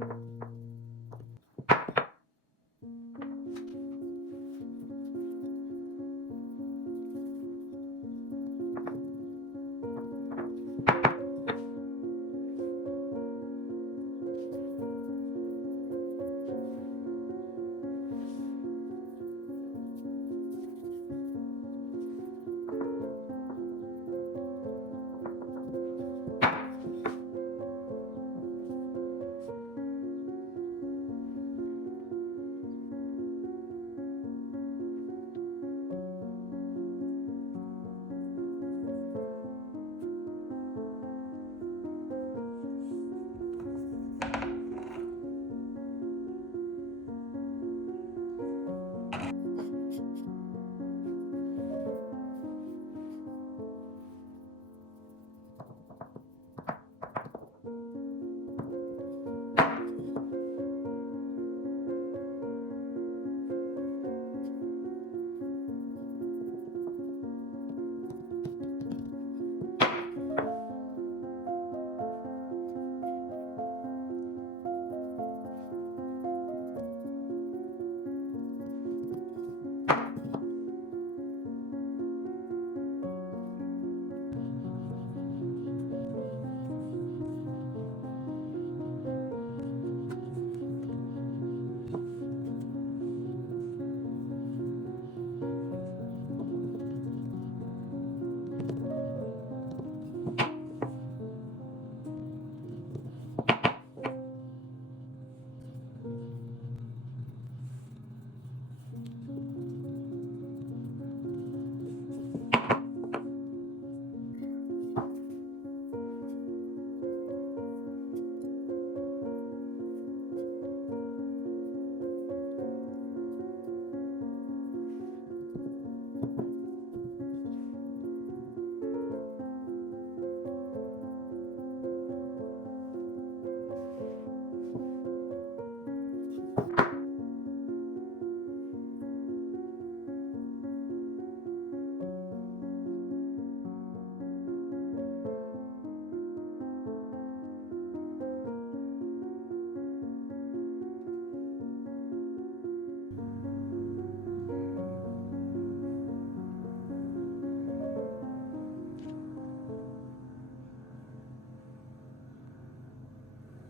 Thank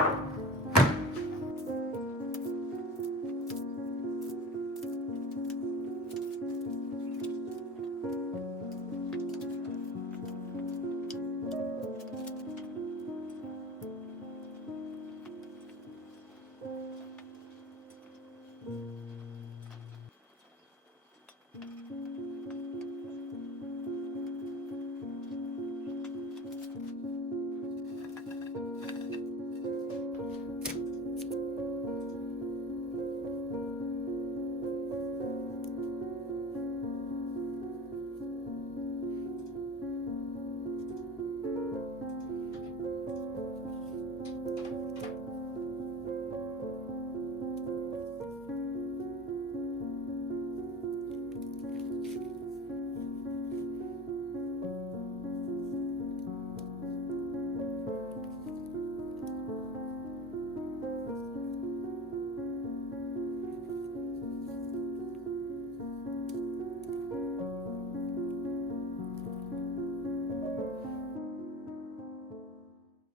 Bye.